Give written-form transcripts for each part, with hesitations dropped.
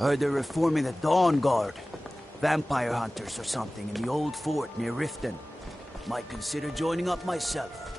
Heard they're reforming the Dawn Guard. Vampire hunters or something in the old fort near Riften. Might consider joining up myself.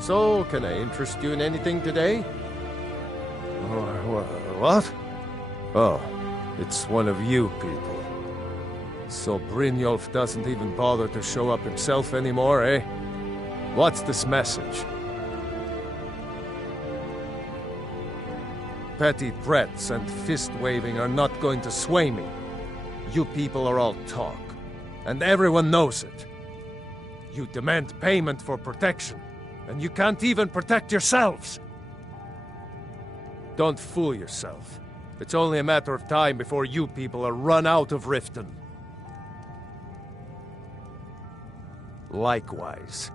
So, can I interest you in anything today? What? Oh, it's one of you people. So Brynjolf doesn't even bother to show up himself anymore, eh? What's this message? Petty threats and fist-waving are not going to sway me. You people are all talk, and everyone knows it. You demand payment for protection. And you can't even protect yourselves! Don't fool yourself. It's only a matter of time before you people are run out of Riften. Likewise.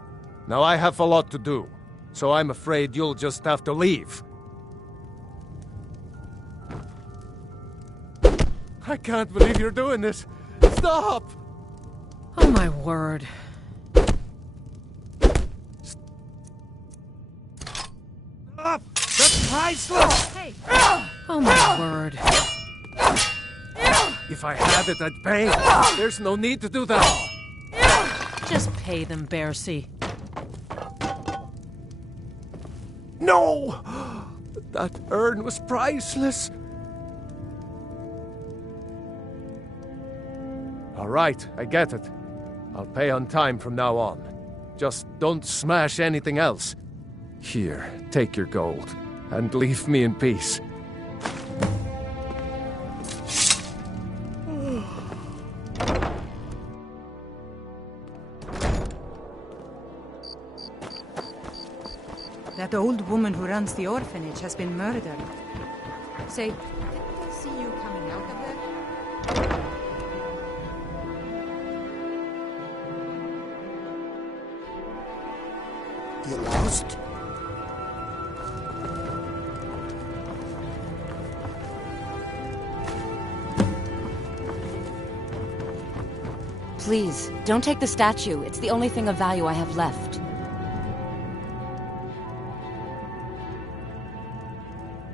Now I have a lot to do, so I'm afraid you'll just have to leave. I can't believe you're doing this! Stop! Oh my word. That's priceless! Hey! Oh my word. If I had it, I'd pay. There's no need to do that. Just pay them, Bercy. No! That urn was priceless. All right, I get it. I'll pay on time from now on. Just don't smash anything else. Here, take your gold, and leave me in peace. That old woman who runs the orphanage has been murdered. Say, didn't I see you coming out of there? You lost? Please, don't take the statue. It's the only thing of value I have left.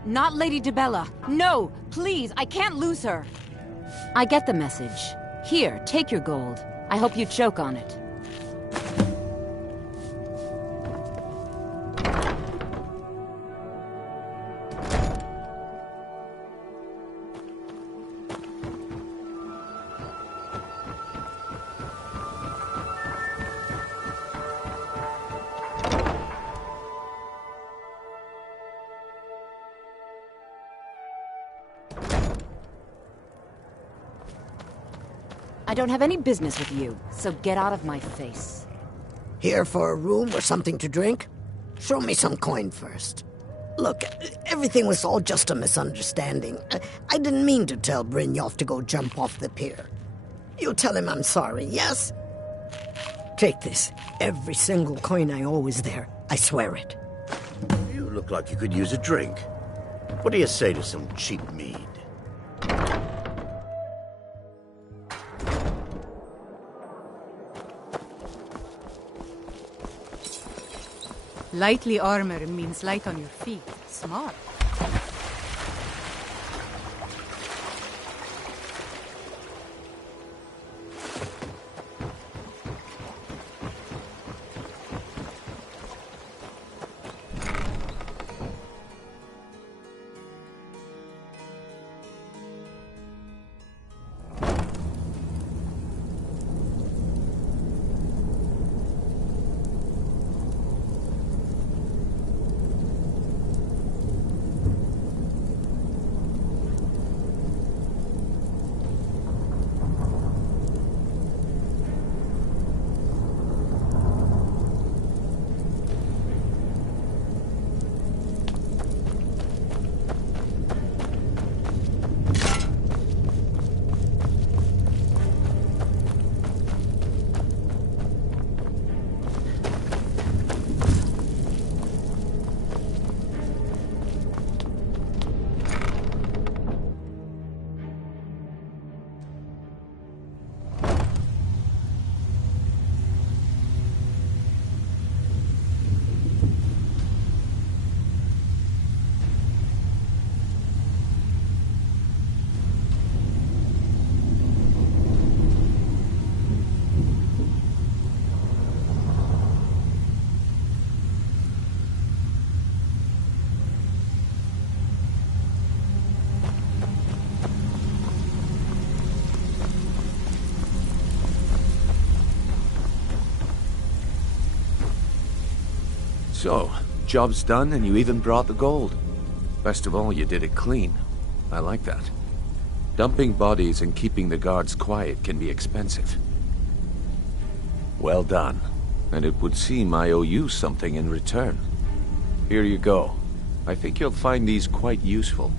Not Lady Dibella. No! Please, I can't lose her! I get the message. Here, take your gold. I hope you choke on it. I don't have any business with you, so get out of my face. Here for a room or something to drink? Show me some coin first. Look, everything was all just a misunderstanding. I didn't mean to tell Brynjolf to go jump off the pier. You tell him I'm sorry, yes? Take this. Every single coin I owe is there. I swear it. You look like you could use a drink. What do you say to some cheap mead? Lightly armor means light on your feet. Smart. So, job's done and you even brought the gold. Best of all, you did it clean. I like that. Dumping bodies and keeping the guards quiet can be expensive. Well done. And it would seem I owe you something in return. Here you go. I think you'll find these quite useful.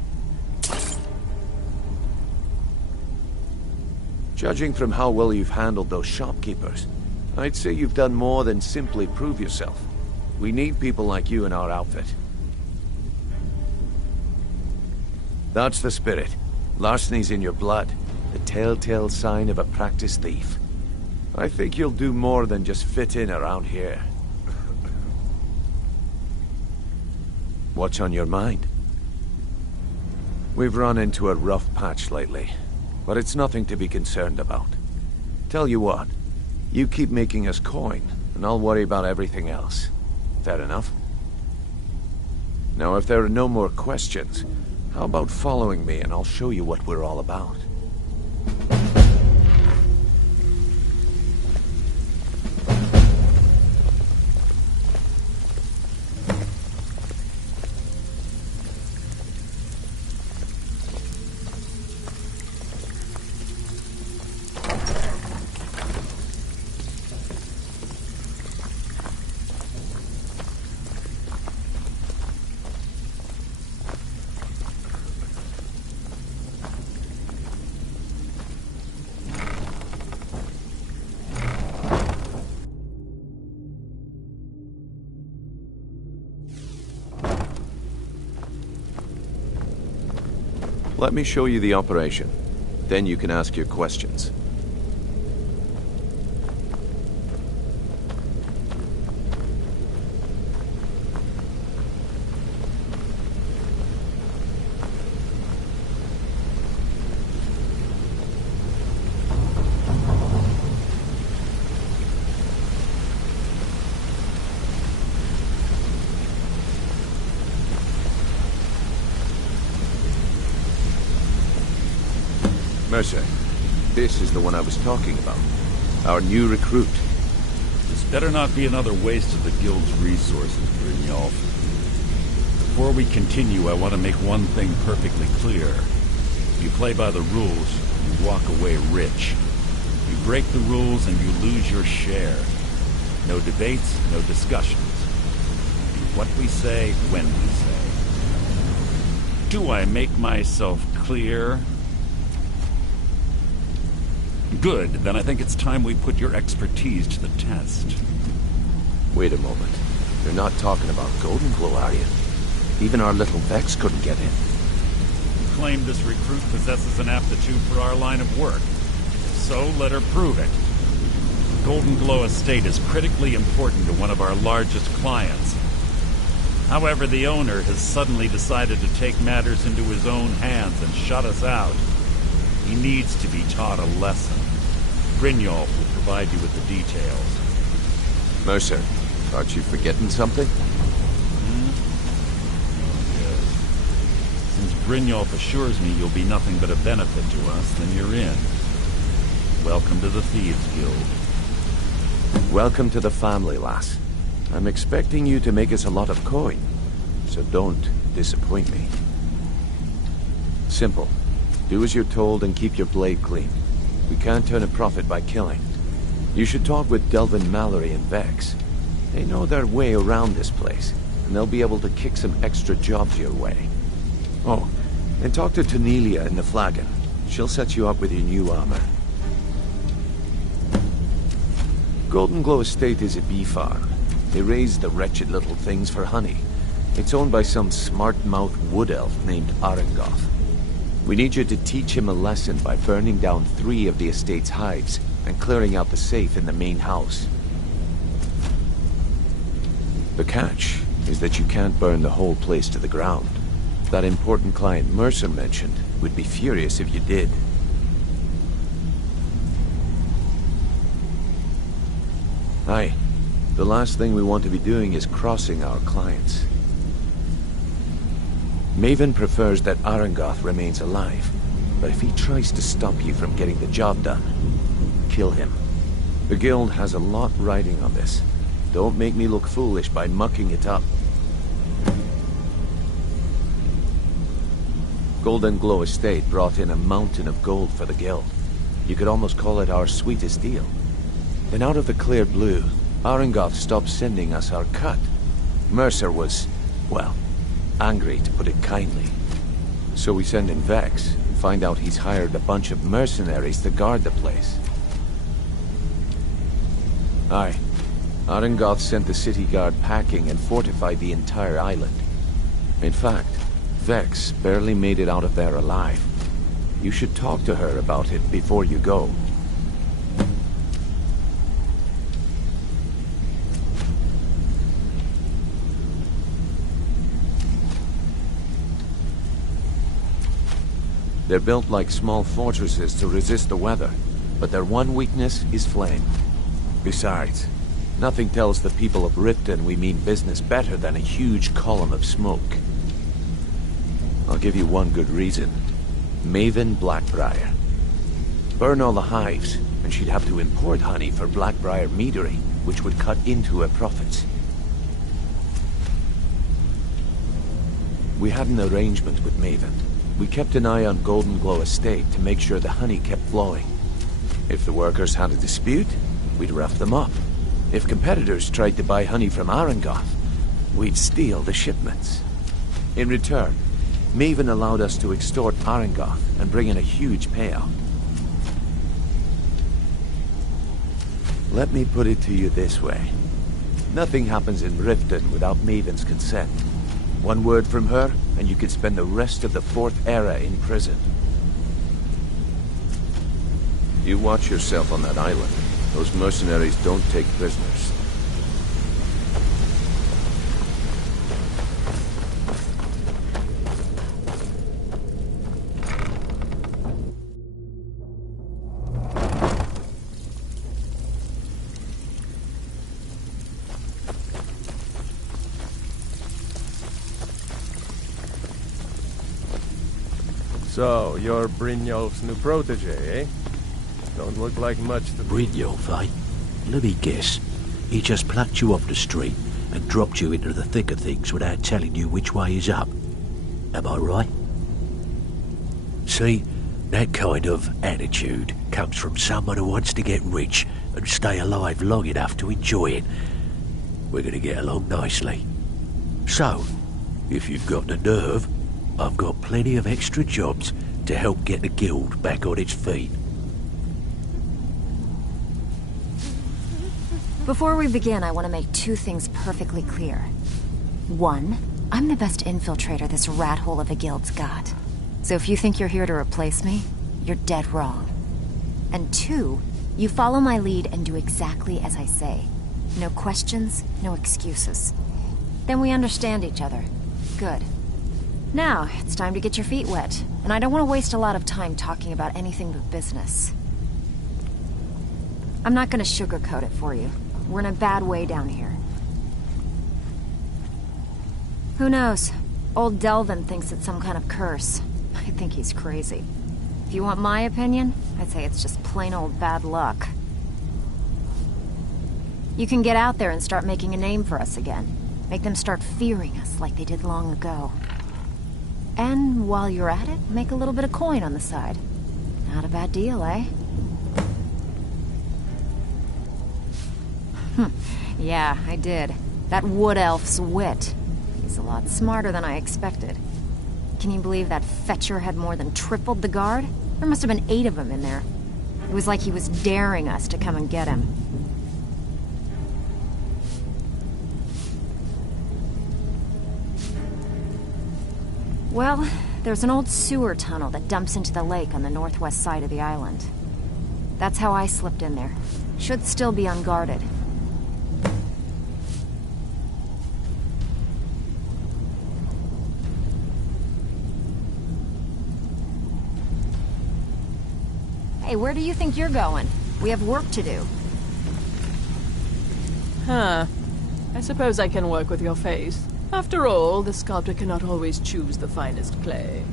Judging from how well you've handled those shopkeepers, I'd say you've done more than simply prove yourself. We need people like you in our outfit. That's the spirit. Larceny's in your blood, the telltale sign of a practiced thief. I think you'll do more than just fit in around here. What's on your mind? We've run into a rough patch lately, but it's nothing to be concerned about. Tell you what, you keep making us coin, and I'll worry about everything else. Fair enough? Now, if there are no more questions, how about following me and I'll show you what we're all about? Let me show you the operation. Then you can ask your questions. Mercer, this is the one I was talking about. Our new recruit. This better not be another waste of the Guild's resources, Brynjolf. Before we continue, I want to make one thing perfectly clear. If you play by the rules, you walk away rich. You break the rules and you lose your share. No debates, no discussions. Do what we say, when we say. Do I make myself clear? Good, then I think it's time we put your expertise to the test. Wait a moment. You're not talking about Golden Glow, are you? Even our little Vex couldn't get in. You claim this recruit possesses an aptitude for our line of work. So let her prove it. Golden Glow Estate is critically important to one of our largest clients. However, the owner has suddenly decided to take matters into his own hands and shut us out. He needs to be taught a lesson. Brynjolf will provide you with the details. Mercer, aren't you forgetting something? Yes. Since Brynjolf assures me you'll be nothing but a benefit to us, then you're in. Welcome to the Thieves Guild. Welcome to the family, lass. I'm expecting you to make us a lot of coin, so don't disappoint me. Simple. Do as you're told and keep your blade clean. We can't turn a profit by killing. You should talk with Delvin Mallory and Vex. They know their way around this place, and they'll be able to kick some extra jobs your way. Oh, and talk to Tanelia in the Flagon. She'll set you up with your new armor. Golden Glow Estate is a bee farm. They raise the wretched little things for honey. It's owned by some smart-mouthed wood elf named Arengoth. We need you to teach him a lesson by burning down 3 of the estate's hives and clearing out the safe in the main house. The catch is that you can't burn the whole place to the ground. That important client Mercer mentioned would be furious if you did. Aye. The last thing we want to be doing is crossing our clients. Maven prefers that Arengoth remains alive, but if he tries to stop you from getting the job done, kill him. The Guild has a lot riding on this. Don't make me look foolish by mucking it up. Golden Glow Estate brought in a mountain of gold for the guild. You could almost call it our sweetest deal. Then out of the clear blue, Arengoth stopped sending us our cut. Mercer was, well, angry to put it kindly. So we send in Vex and find out he's hired a bunch of mercenaries to guard the place. Aye. Arengoth sent the city guard packing and fortified the entire island. In fact, Vex barely made it out of there alive. You should talk to her about it before you go. They're built like small fortresses to resist the weather, but their one weakness is flame. Besides, nothing tells the people of Riften we mean business better than a huge column of smoke. I'll give you one good reason. Maven Blackbriar. Burn all the hives, and she'd have to import honey for Blackbriar meadery, which would cut into her profits. We had an arrangement with Maven. We kept an eye on Golden Glow Estate to make sure the honey kept flowing. If the workers had a dispute, we'd rough them up. If competitors tried to buy honey from Arengoth, we'd steal the shipments. In return, Maven allowed us to extort Arengoth and bring in a huge payout. Let me put it to you this way. Nothing happens in Riften without Maven's consent. One word from her, and you could spend the rest of the Fourth Era in prison. You watch yourself on that island. Those mercenaries don't take prisoners. So, you're Brynjolf's new protege, eh? Don't look like much to me. Brynjolf, eh? Let me guess. He just plucked you off the street and dropped you into the thick of things without telling you which way is up. Am I right? See, that kind of attitude comes from someone who wants to get rich and stay alive long enough to enjoy it. We're gonna get along nicely. So, if you've got the nerve, I've got plenty of extra jobs to help get the guild back on its feet. Before we begin, I want to make two things perfectly clear. One, I'm the best infiltrator this rat hole of a guild's got. So if you think you're here to replace me, you're dead wrong. And two, you follow my lead and do exactly as I say. No questions, no excuses. Then we understand each other. Good. Now, it's time to get your feet wet, and I don't want to waste a lot of time talking about anything but business. I'm not going to sugarcoat it for you. We're in a bad way down here. Who knows? Old Delvin thinks it's some kind of curse. I think he's crazy. If you want my opinion, I'd say it's just plain old bad luck. You can get out there and start making a name for us again. Make them start fearing us like they did long ago. And while you're at it, make a little bit of coin on the side. Not a bad deal, eh? Yeah, I did. That wood elf's wit. He's a lot smarter than I expected. Can you believe that fetcher had more than tripled the guard? There must have been 8 of them in there. It was like he was daring us to come and get him. Well, there's an old sewer tunnel that dumps into the lake on the northwest side of the island. That's how I slipped in there. Should still be unguarded. Hey, where do you think you're going? We have work to do. Huh. I suppose I can work with your face. After all, the sculptor cannot always choose the finest clay.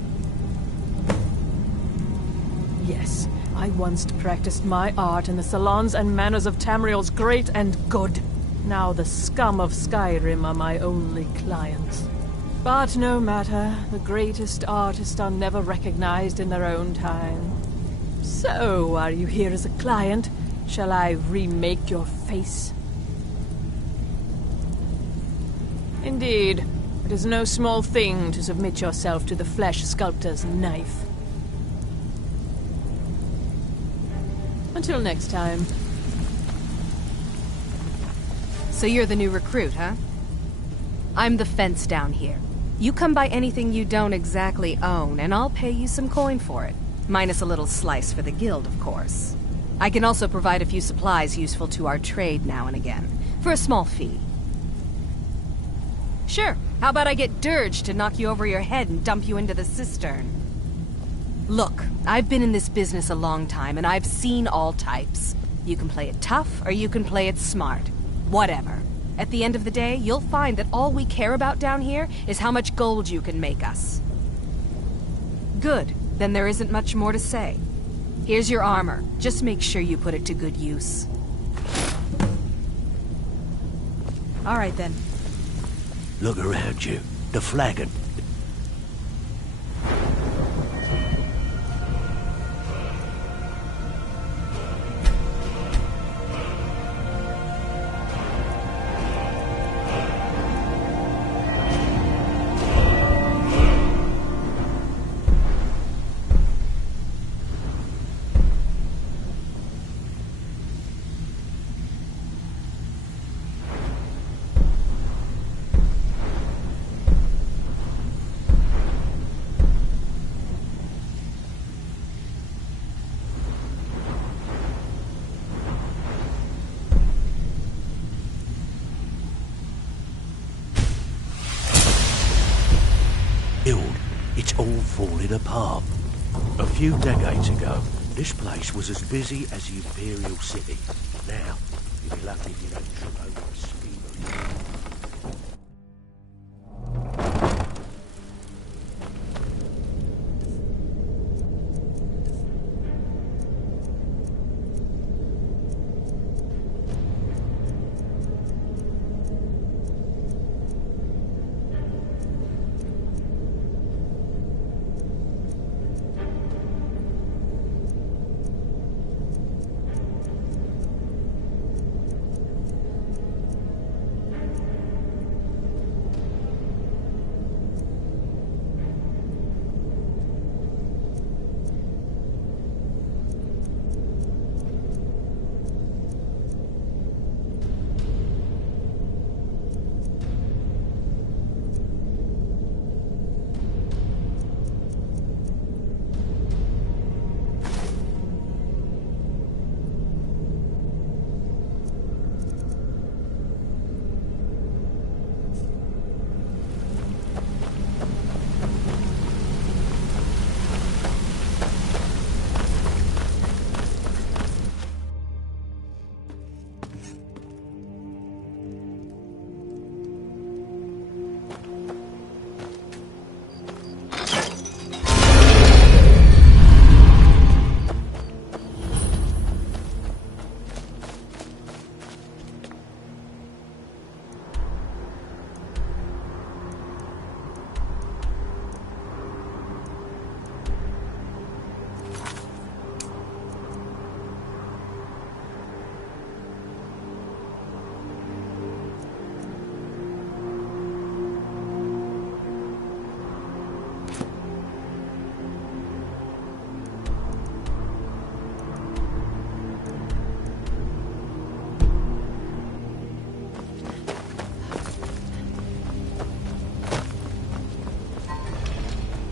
Yes, I once practiced my art in the salons and manners of Tamriel's great and good. Now the scum of Skyrim are my only clients. But no matter, the greatest artists are never recognized in their own time. So, are you here as a client? Shall I remake your face? Indeed, it is no small thing to submit yourself to the flesh sculptor's knife. Until next time. So you're the new recruit, huh? I'm the fence down here. You come by anything you don't exactly own, and I'll pay you some coin for it. Minus a little slice for the guild, of course. I can also provide a few supplies useful to our trade now and again, for a small fee. Sure, how about I get Dirge to knock you over your head and dump you into the cistern? Look, I've been in this business a long time, and I've seen all types. You can play it tough, or you can play it smart. Whatever. At the end of the day, you'll find that all we care about down here is how much gold you can make us. Good. Then there isn't much more to say. Here's your armor. Just make sure you put it to good use. All right, then. Look around you. The flagon. It's all falling apart. A few decades ago, this place was as busy as the Imperial City. Now, you'll be lucky if you don't trip over the steamer.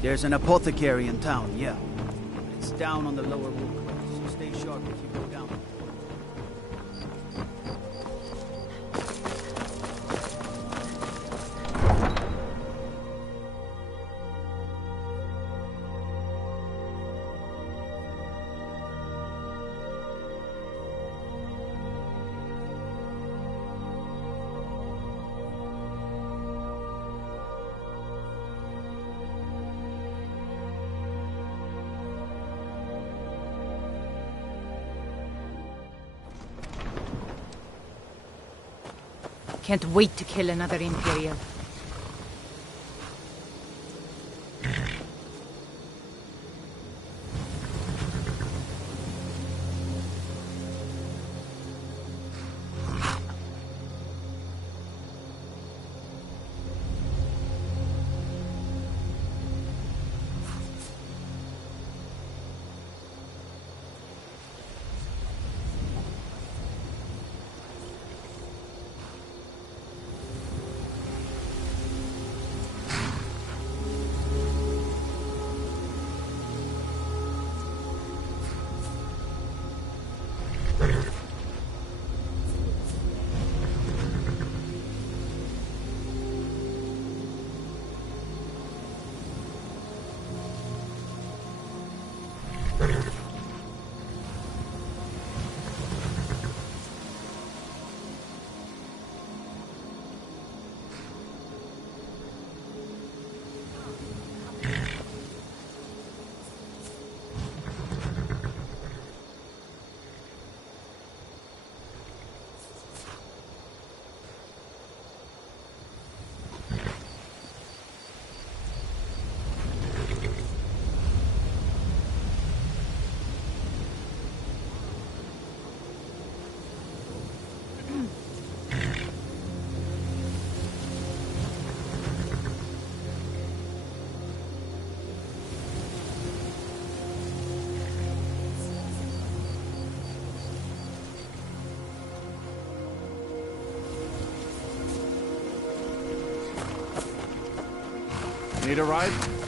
There's an apothecary in town, yeah. It's down on the lower walk, so stay sharp if you go down. can't wait to kill another Imperial. Need a ride?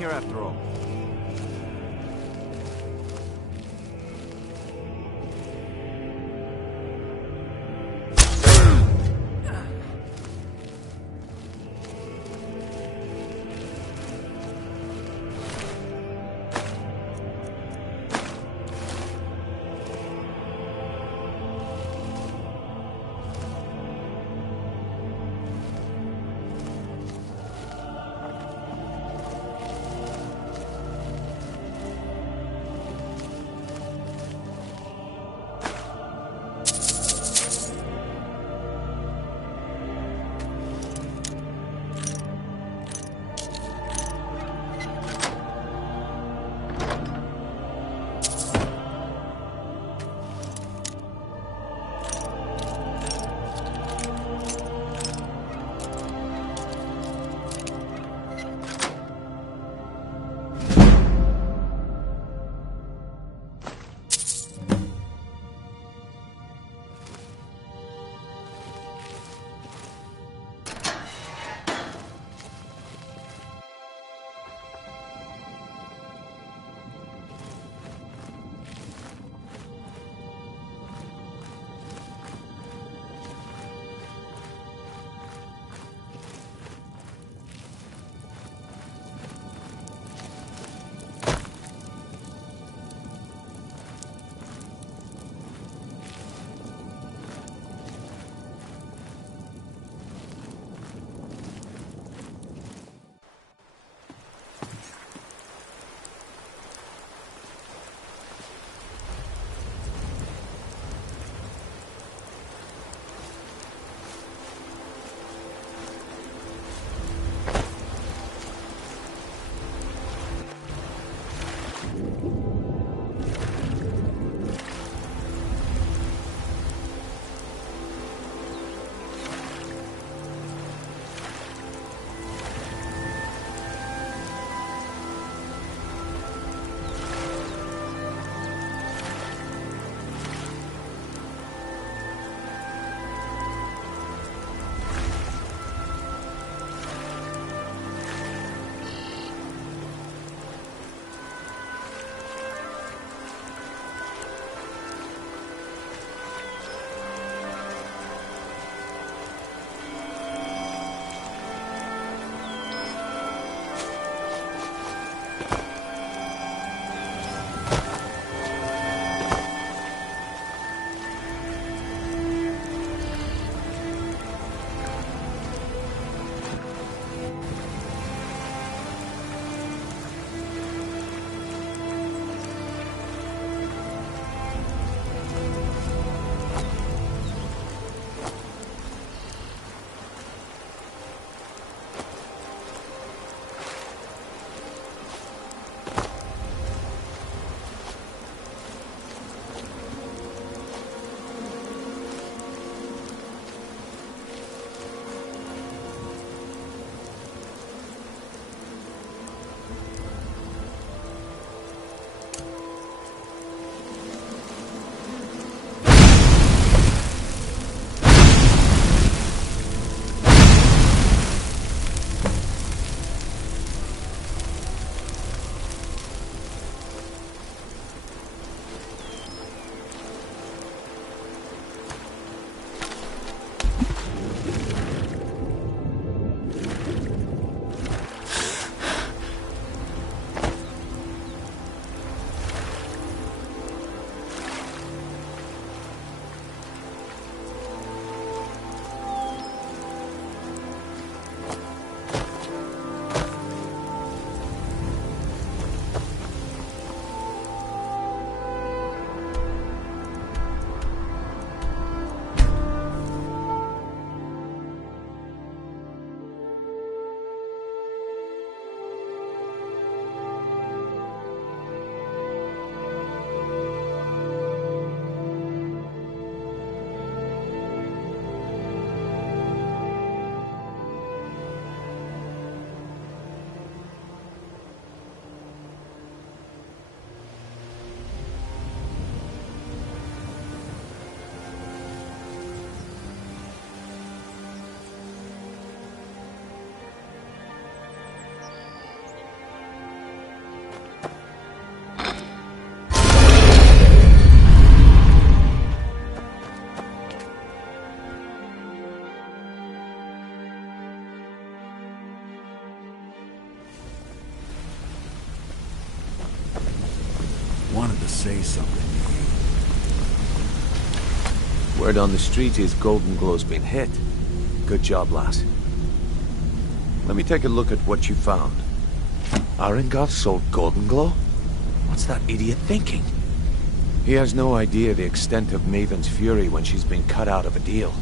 here after all. say something. Word on the street is Golden Glow's been hit. Good job, lass. Let me take a look at what you found. Arengoth sold Golden Glow? What's that idiot thinking? He has no idea the extent of Maven's fury when she's been cut out of a deal.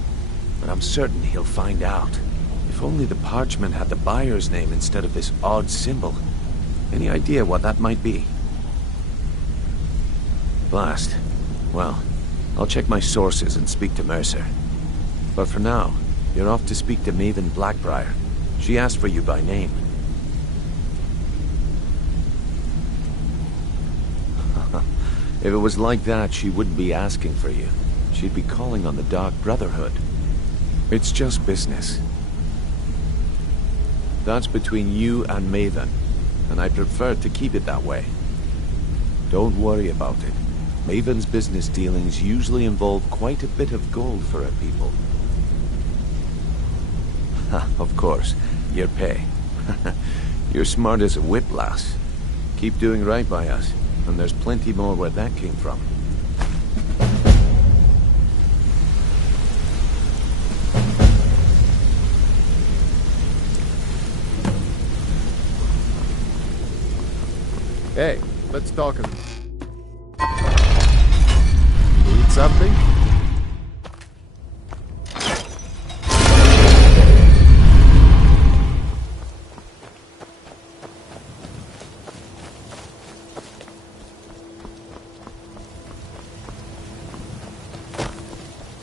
But I'm certain he'll find out. If only the parchment had the buyer's name instead of this odd symbol. Any idea what that might be? Blast. Well, I'll check my sources and speak to Mercer. But for now, you're off to speak to Maven Blackbriar. She asked for you by name. If it was like that, she wouldn't be asking for you. She'd be calling on the Dark Brotherhood. It's just business. That's between you and Maven, and I prefer to keep it that way. Don't worry about it. Maven's business dealings usually involve quite a bit of gold for her people. Of course, your pay. You're smart as a whip, lass. Keep doing right by us, and there's plenty more where that came from. Hey, let's talk. Need something?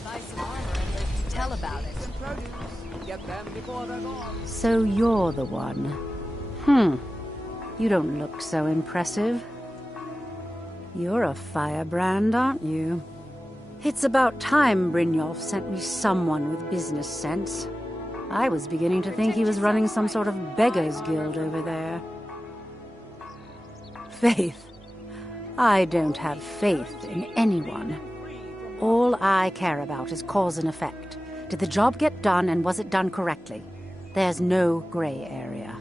Buy some armor and live to tell about it. So you're the one. You don't look so impressive. You're a firebrand, aren't you? It's about time Brynjolf sent me someone with business sense. I was beginning to think he was running some sort of beggars guild over there. Faith. I don't have faith in anyone. All I care about is cause and effect. Did the job get done, and was it done correctly? There's no gray area.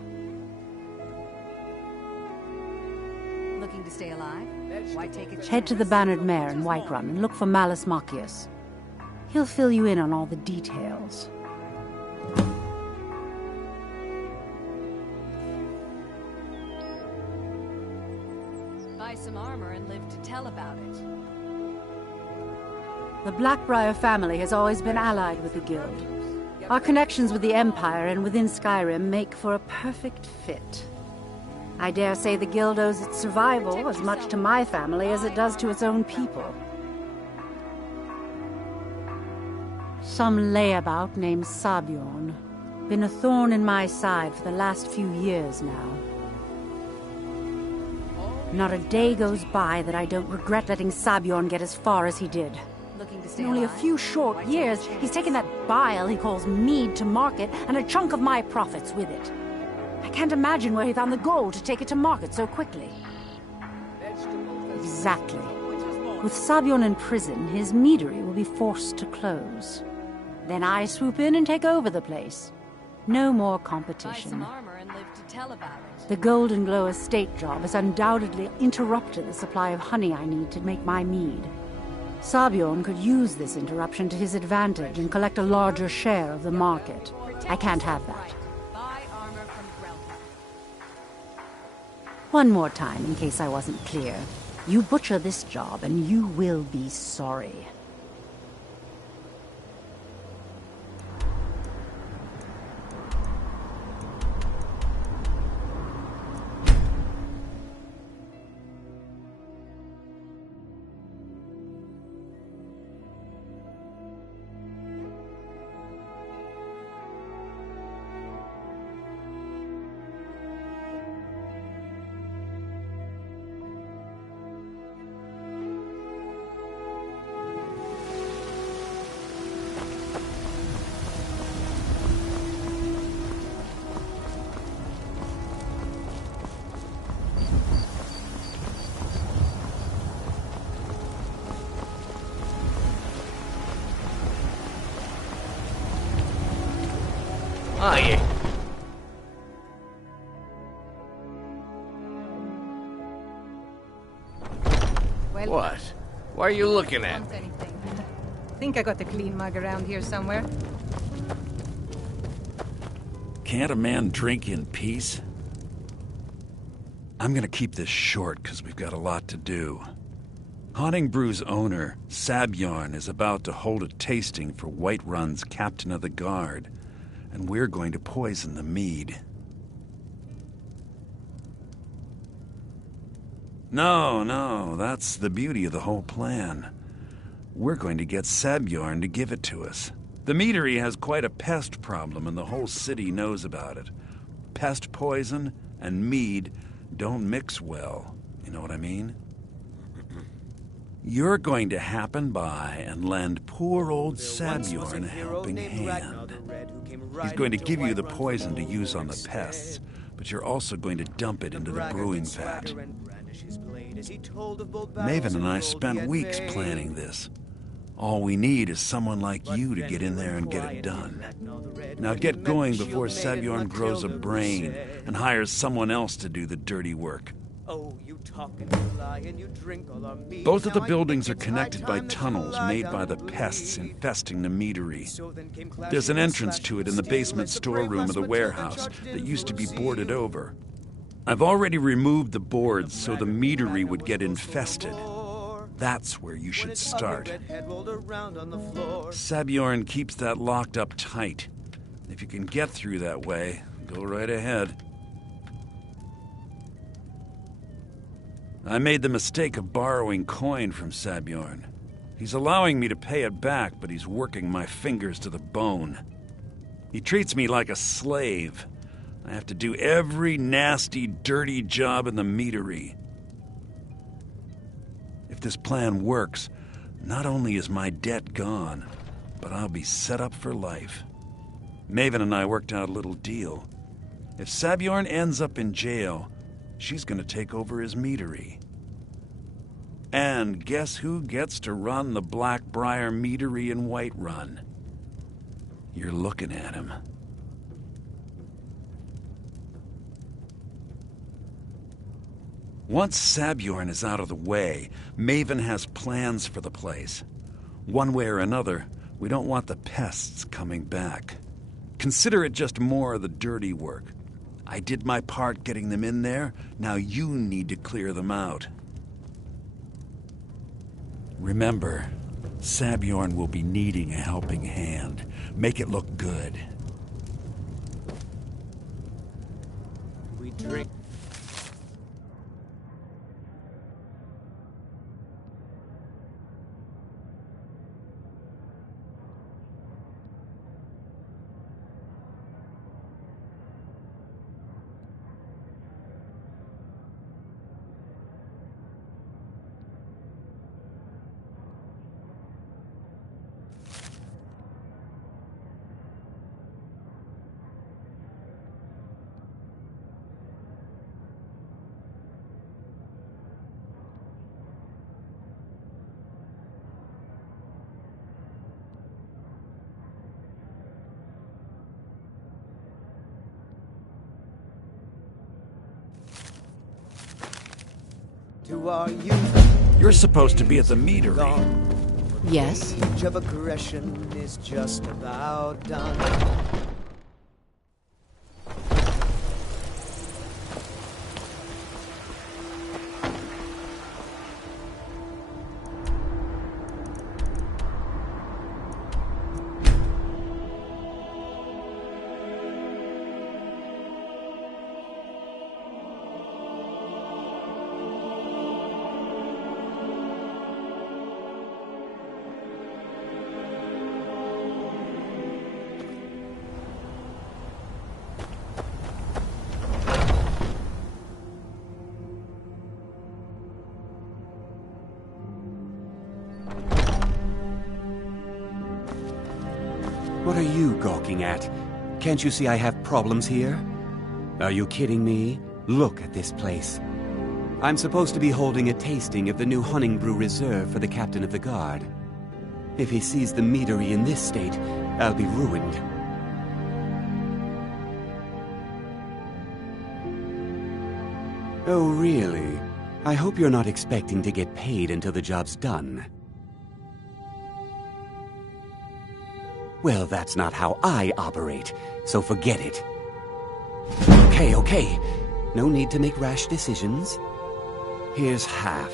Looking to stay alive? Why take a chance? Head to the Bannered Mare in Whiterun and look for Malus Macius. He'll fill you in on all the details. Buy some armor and live to tell about it. The Blackbriar family has always been allied with the Guild. Our connections with the Empire and within Skyrim make for a perfect fit. I dare say the Guild owes its survival as much to my family as it does to its own people. Some layabout named Sabjorn. Been a thorn in my side for the last few years now. Not a day goes by that I don't regret letting Sabjorn get as far as he did. Looking to stay In only a alive? few short years, he's taken that bile he calls mead to market, and a chunk of my profits with it. I can't imagine where he found the gold to take it to market so quickly. Exactly. With Sabjorn in prison, his meadery will be forced to close. Then I swoop in and take over the place. No more Buy competition. some armor and live to tell about it. The Golden Glow estate job has undoubtedly interrupted the supply of honey I need to make my mead. Sabjorn could use this interruption to his advantage and collect a larger share of the market. I can't have that. Buy armor from Grelka. One more time, in case I wasn't clear. You butcher this job, and you will be sorry. Aye. What? Why are you looking at me? Think I got the clean mug around here somewhere. Can't a man drink in peace? I'm gonna keep this short because we've got a lot to do. Haunting Brew's owner, Sabjorn, is about to hold a tasting for Whiterun's Captain of the Guard, and we're going to poison the mead. No, that's the beauty of the whole plan. We're going to get Sabjorn to give it to us. The meadery has quite a pest problem, and the whole city knows about it. Pest poison and mead don't mix well, you know what I mean? You're going to happen by and lend poor old Sabjorn a helping hand. He's going to give you the poison to use on the pests, but you're also going to dump it into the brewing vat. Maven and I spent weeks planning this. All we need is someone like you to get in there and get it done. Now get going before Sabjorn grows a brain and hires someone else to do the dirty work. Both of the buildings are connected by tunnels made by the pests infesting the meadery. There's an entrance to it in the basement storeroom of the warehouse that used to be boarded over. I've already removed the boards so the meadery would get infested. That's where you should start. Sabjorn keeps that locked up tight. If you can get through that way, go right ahead. I made the mistake of borrowing coin from Sabjorn. He's allowing me to pay it back, but he's working my fingers to the bone. He treats me like a slave. I have to do every nasty, dirty job in the meadery. If this plan works, not only is my debt gone, but I'll be set up for life. Maven and I worked out a little deal. If Sabjorn ends up in jail, she's going to take over his meadery. And guess who gets to run the Blackbriar meadery in Whiterun? You're looking at him. Once Sabjorn is out of the way, Maven has plans for the place. One way or another, we don't want the pests coming back. Consider it just more of the dirty work. I did my part getting them in there, now you need to clear them out. Remember, Sabjorn will be needing a helping hand. Make it look good. We drink. To our youth, you're supposed to be at the meadery. Yes. The age of aggression is just about done. What are you gawking at? Can't you see I have problems here? Are you kidding me? Look at this place. I'm supposed to be holding a tasting of the new Honningbrew Reserve for the Captain of the Guard. If he sees the meadery in this state, I'll be ruined. Oh, really? I hope you're not expecting to get paid until the job's done. Well, that's not how I operate, so forget it. Okay. No need to make rash decisions. Here's half.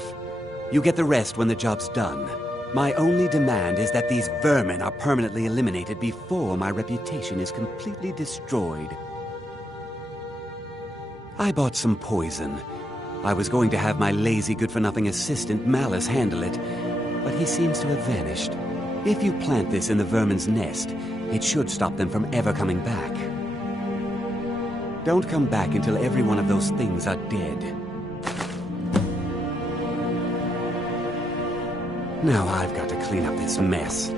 You get the rest when the job's done. My only demand is that these vermin are permanently eliminated before my reputation is completely destroyed. I bought some poison. I was going to have my lazy good-for-nothing assistant Malice handle it, but he seems to have vanished. If you plant this in the vermin's nest, it should stop them from ever coming back. Don't come back until every one of those things are dead. Now I've got to clean up this mess.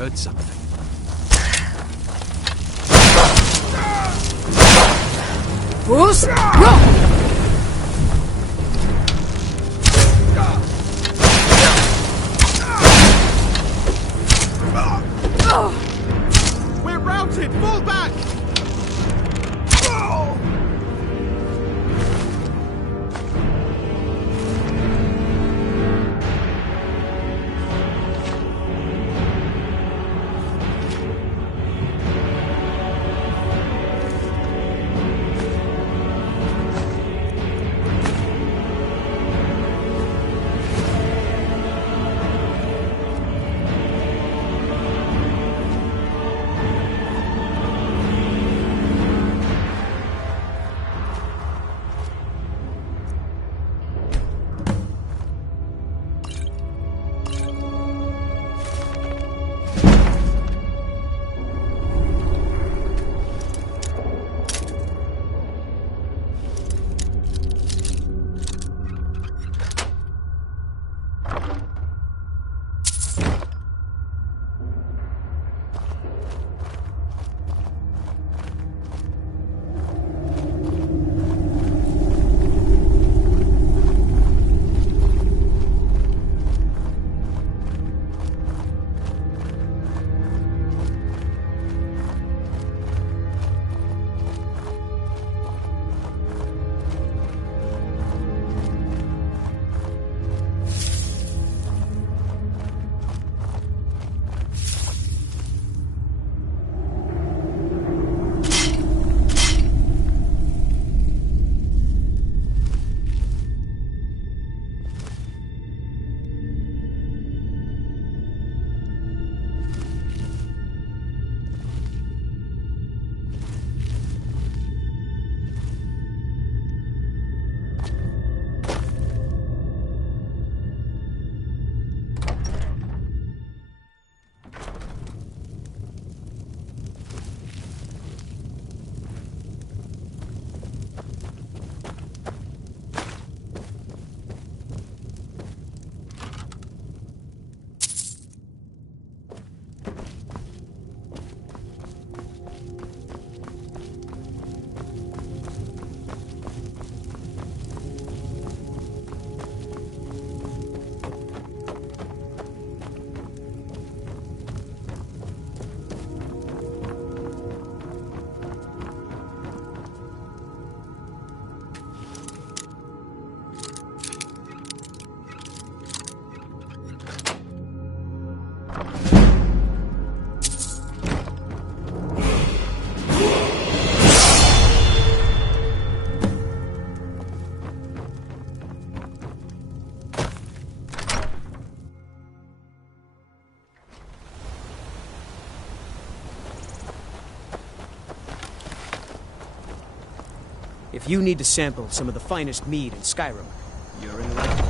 heard something. Bruce? We're routed! Fall back! If you need to sample some of the finest mead in Skyrim, you're in the right.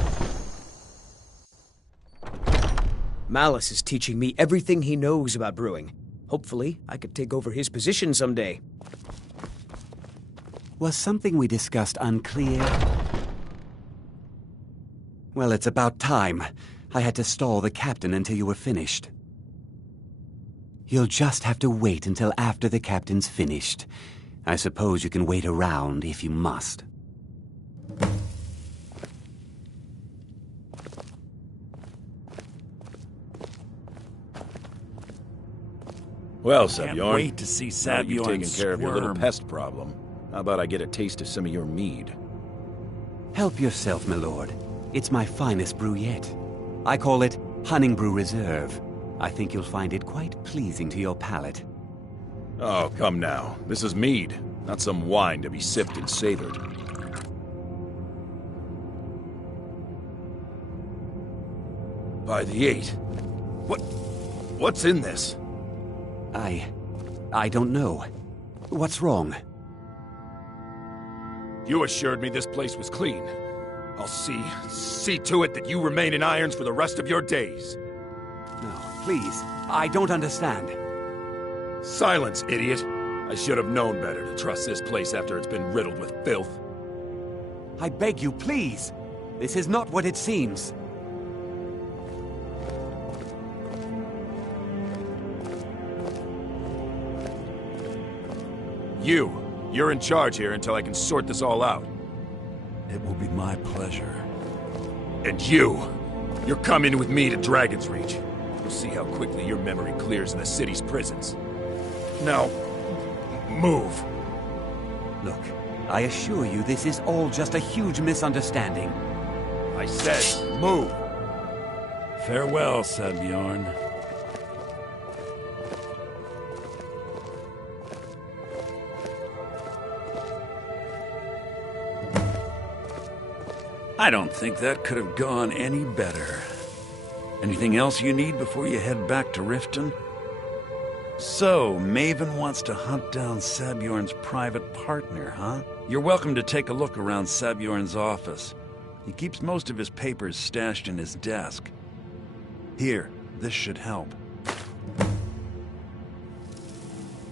Malice is teaching me everything he knows about brewing. Hopefully, I could take over his position someday. Was something we discussed unclear? Well, it's about time. I had to stall the captain until you were finished. You'll just have to wait until after the captain's finished. I suppose you can wait around if you must. Well, Can't Sabjorn, wait to see now that you've Sabjorn taken care of your little squirm. pest problem, how about I get a taste of some of your mead? Help yourself, my lord. It's my finest brew yet. I call it Hunning Brew Reserve. I think you'll find it quite pleasing to your palate. Oh, come now. This is mead, not some wine to be sipped and savored. By the 8. What's in this? I don't know. What's wrong? You assured me this place was clean. I'll see to it that you remain in irons for the rest of your days. No, please. I don't understand. Silence, idiot. I should have known better to trust this place after it's been riddled with filth. I beg you, please. This is not what it seems. You're in charge here until I can sort this all out. It will be my pleasure. And you're coming with me to Dragon's Reach. You'll see how quickly your memory clears in the city's prisons. Now, move. Look, I assure you this is all just a huge misunderstanding. I said, move. Farewell, Sadbjorn. I don't think that could have gone any better. Anything else you need before you head back to Riften? So, Maven wants to hunt down Sadbjorn's private partner, huh? You're welcome to take a look around Sadbjorn's office. He keeps most of his papers stashed in his desk. Here, this should help.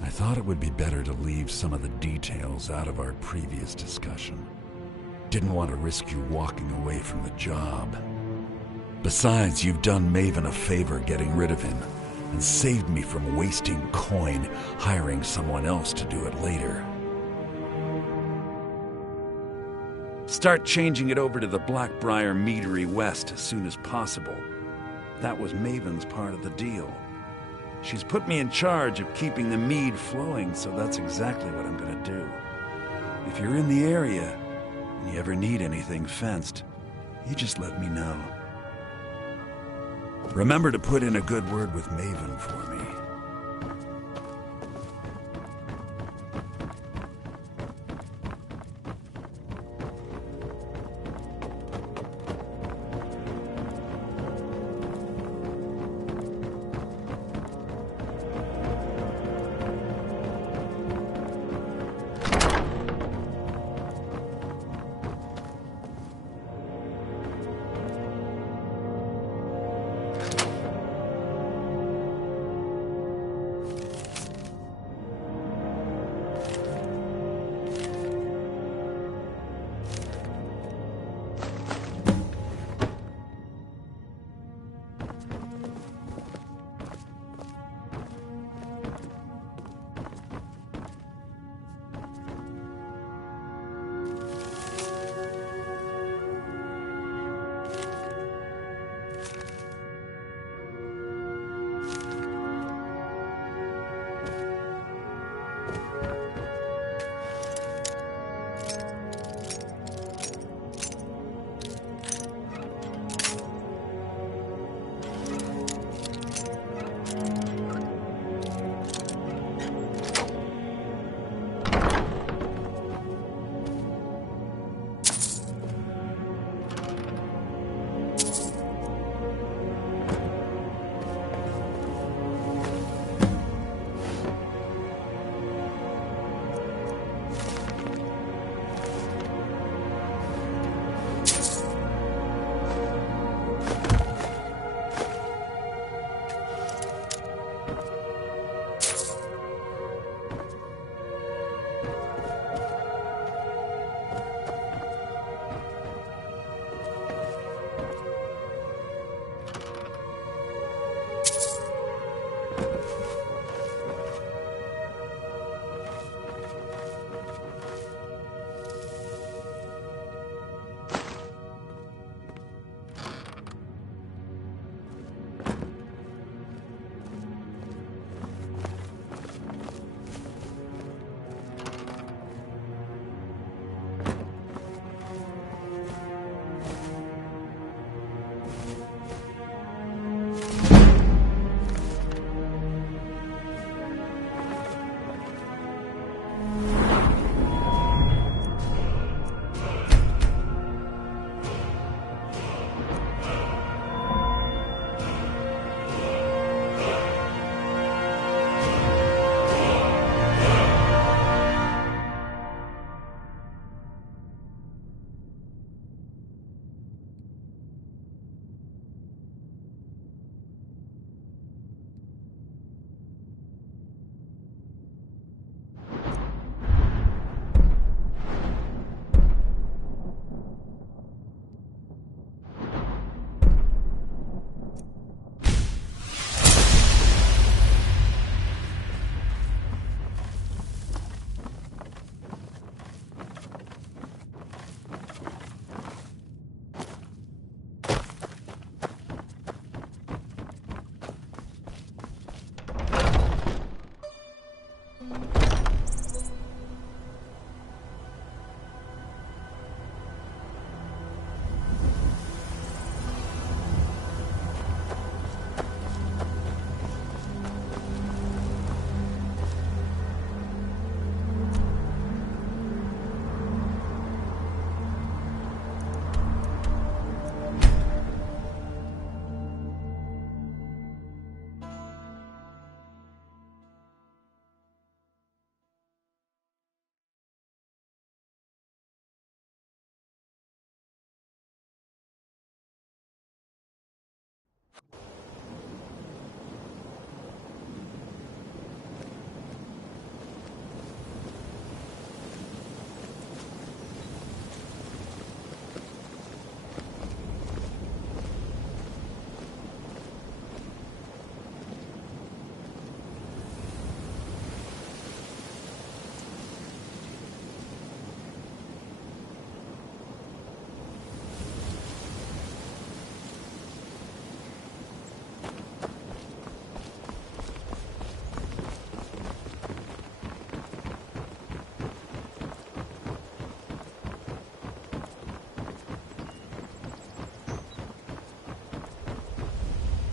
I thought it would be better to leave some of the details out of our previous discussion. Didn't want to risk you walking away from the job. Besides, you've done Maven a favor getting rid of him, and saved me from wasting coin hiring someone else to do it later. Start changing it over to the Blackbriar Meadery West as soon as possible. That was Maven's part of the deal. She's put me in charge of keeping the mead flowing, so that's exactly what I'm gonna do. If you're in the area, and you ever need anything fenced, you just let me know. Remember to put in a good word with Maven for me.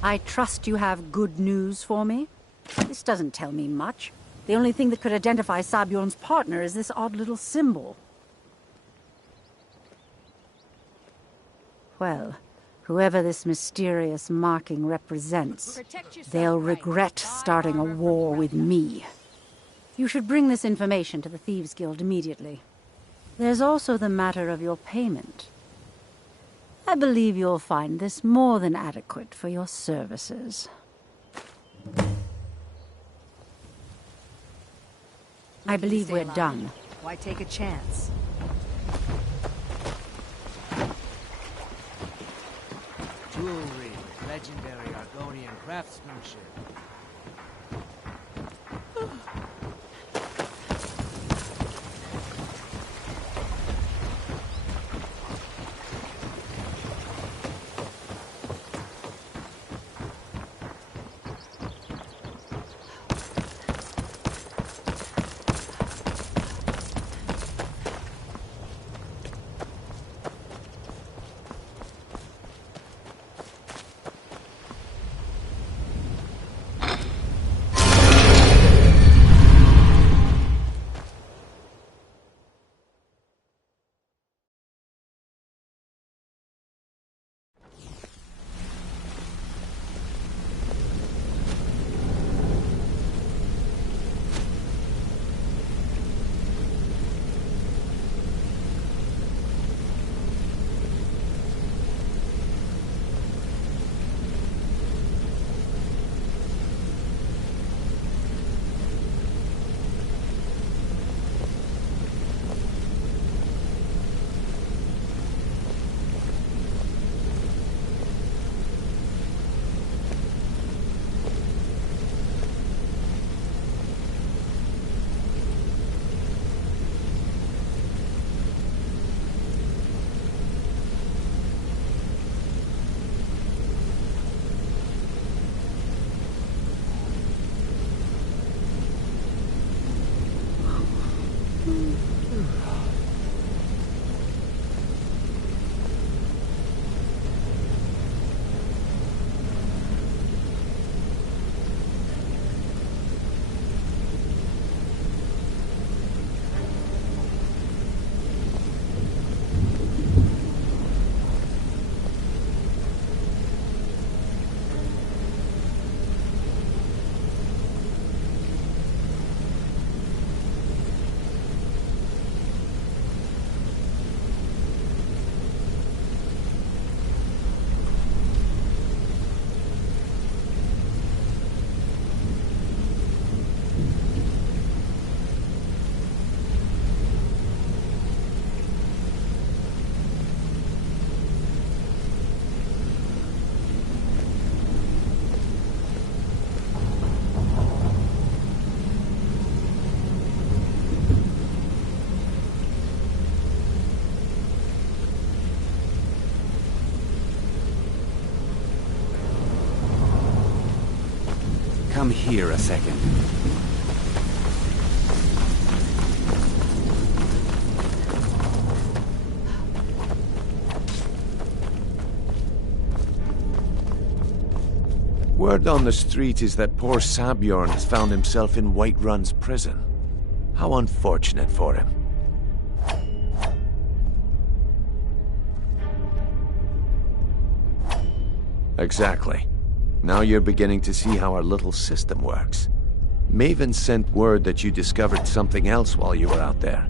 I trust you have good news for me? This doesn't tell me much. The only thing that could identify Sabjorn's partner is this odd little symbol. Well, whoever this mysterious marking represents, they'll regret starting a war with me. You should bring this information to the Thieves' Guild immediately. There's also the matter of your payment. I believe you'll find this more than adequate for your services. I believe we're done. Why take a chance? Jewelry, legendary Argonian craftsmanship. Come here a second. Word on the street is that poor Sabjorn has found himself in Whiterun's prison. How unfortunate for him. Exactly. Now you're beginning to see how our little system works. Maven sent word that you discovered something else while you were out there.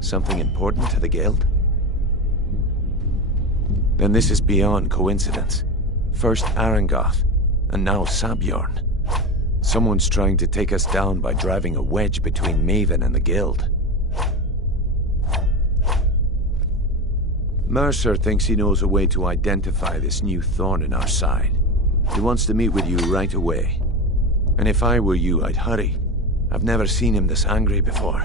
Something important to the Guild? Then this is beyond coincidence. First Arangoth, and now Sabjorn. Someone's trying to take us down by driving a wedge between Maven and the Guild. Mercer thinks he knows a way to identify this new thorn in our side. He wants to meet with you right away. And if I were you, I'd hurry. I've never seen him this angry before.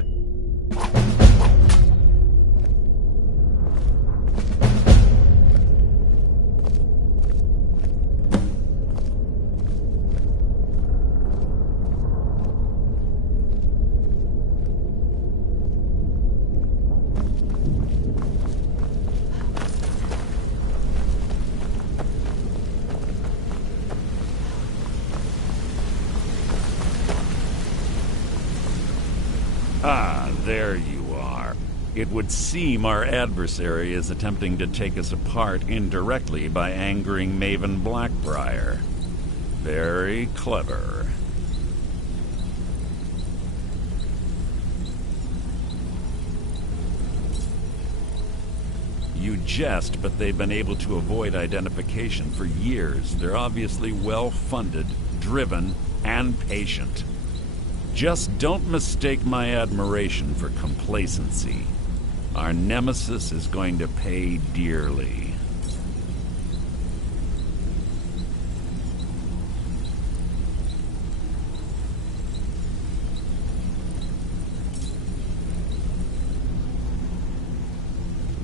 It would seem our adversary is attempting to take us apart indirectly by angering Maven Blackbriar. Very clever. You jest, but they've been able to avoid identification for years. They're obviously well-funded, driven, and patient. Just don't mistake my admiration for complacency. Our nemesis is going to pay dearly.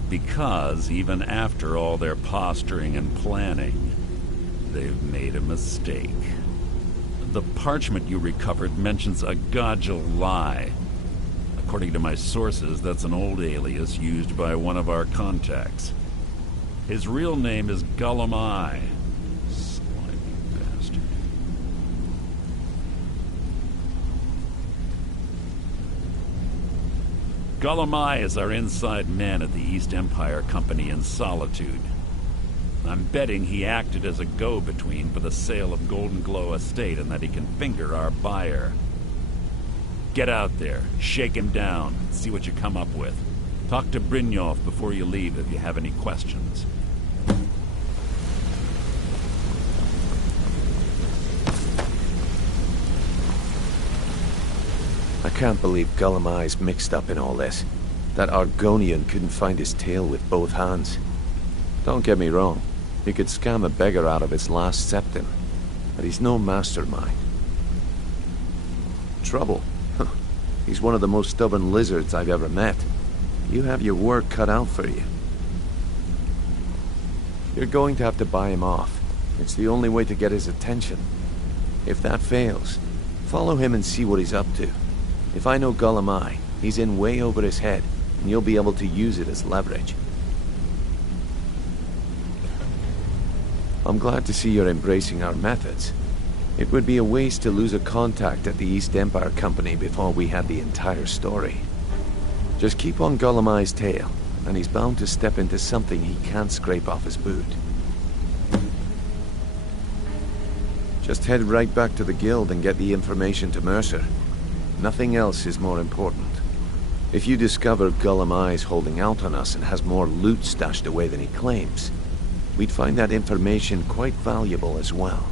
Because even after all their posturing and planning, they've made a mistake. The parchment you recovered mentions a Godgel lie. According to my sources, that's an old alias used by one of our contacts. His real name is Gullum Eye. Slimy bastard. Gullum Eye is our inside man at the East Empire Company in Solitude. I'm betting he acted as a go-between for the sale of Golden Glow Estate and that he can finger our buyer. Get out there, shake him down, see what you come up with. Talk to Brynjolf before you leave if you have any questions. I can't believe Gullum Eye's mixed up in all this. That Argonian couldn't find his tail with both hands. Don't get me wrong, he could scam a beggar out of his last septim, but he's no mastermind. Trouble? He's one of the most stubborn lizards I've ever met. You have your work cut out for you. You're going to have to buy him off. It's the only way to get his attention. If that fails, follow him and see what he's up to. If I know Gullum Eye, he's in way over his head, and you'll be able to use it as leverage. I'm glad to see you're embracing our methods. It would be a waste to lose a contact at the East Empire Company before we had the entire story. Just keep on Gullum Eye's tail, and he's bound to step into something he can't scrape off his boot. Just head right back to the guild and get the information to Mercer. Nothing else is more important. If you discover Gullum Eye's holding out on us and has more loot stashed away than he claims, we'd find that information quite valuable as well.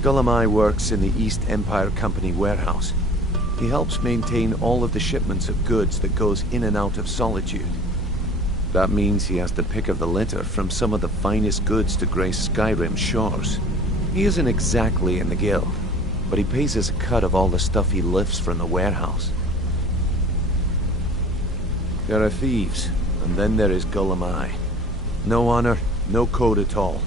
Gullum Eye works in the East Empire Company warehouse. He helps maintain all of the shipments of goods that goes in and out of Solitude. That means he has the pick of the litter from some of the finest goods to grace Skyrim's shores. He isn't exactly in the guild, but he pays us a cut of all the stuff he lifts from the warehouse. There are thieves, and then there is Gullum Eye. No honor, no code at all.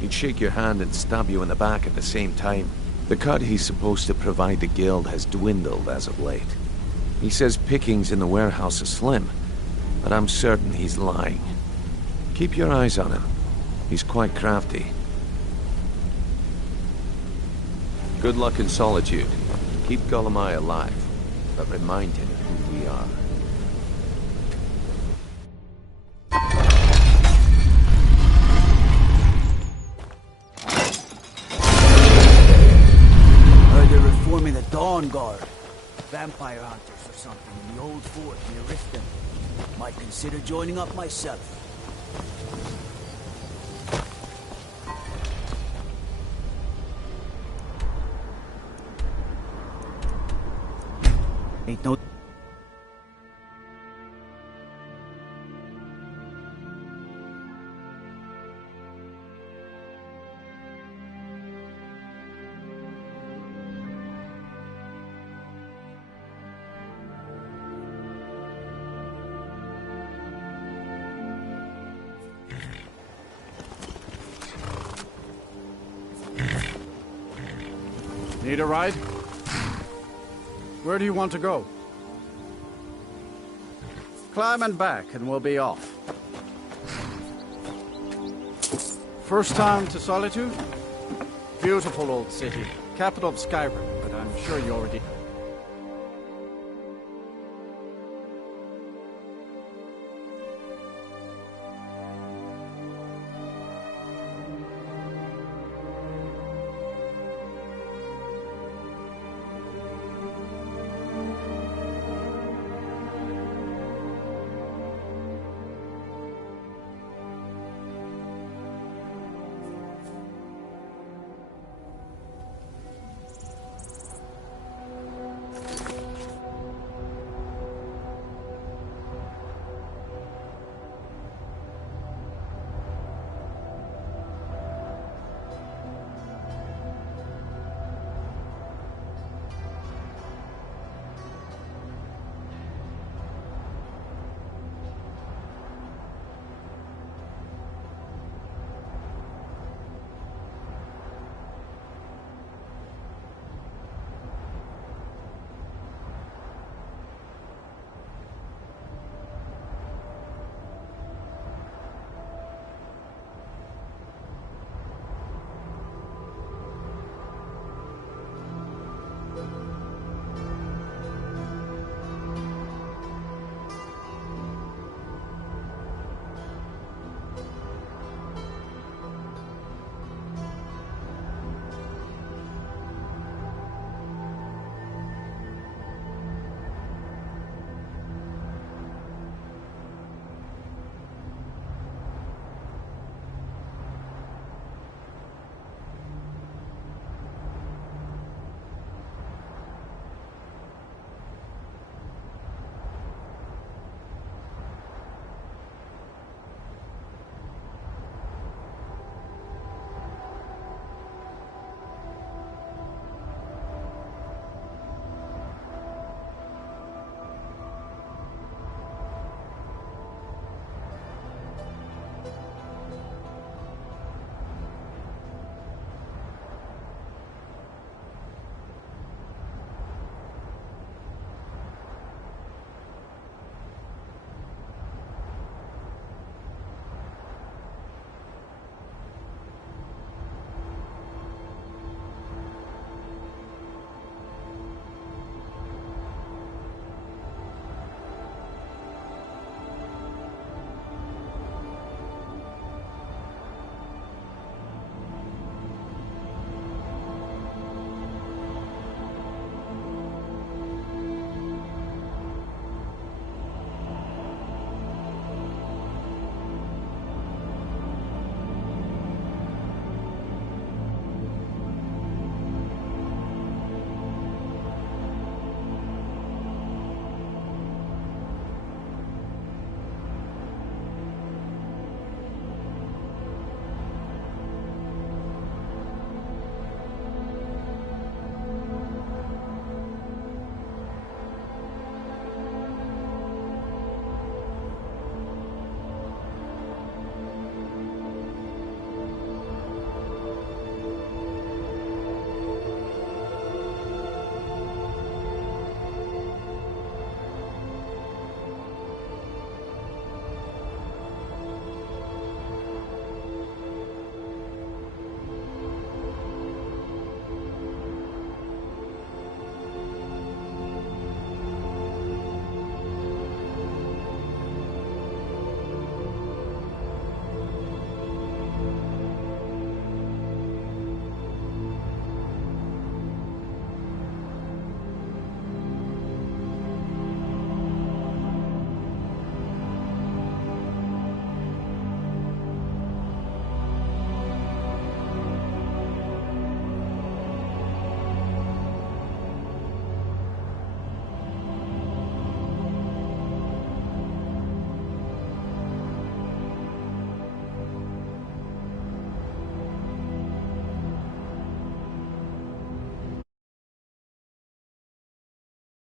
He'd shake your hand and stab you in the back at the same time. The cut he's supposed to provide the guild has dwindled as of late. He says pickings in the warehouse are slim, but I'm certain he's lying. Keep your eyes on him. He's quite crafty. Good luck in Solitude. Keep Gullum Eye alive, but remind him who we are. Heard they're reforming the Dawn Guard. Vampire hunters or something in the old fort near Riften. Might consider joining up myself. Ain't no... Need a ride? Where do you want to go? Climb and back and we'll be off. First time to Solitude? Beautiful old city. Capital of Skyrim, but I'm sure you already...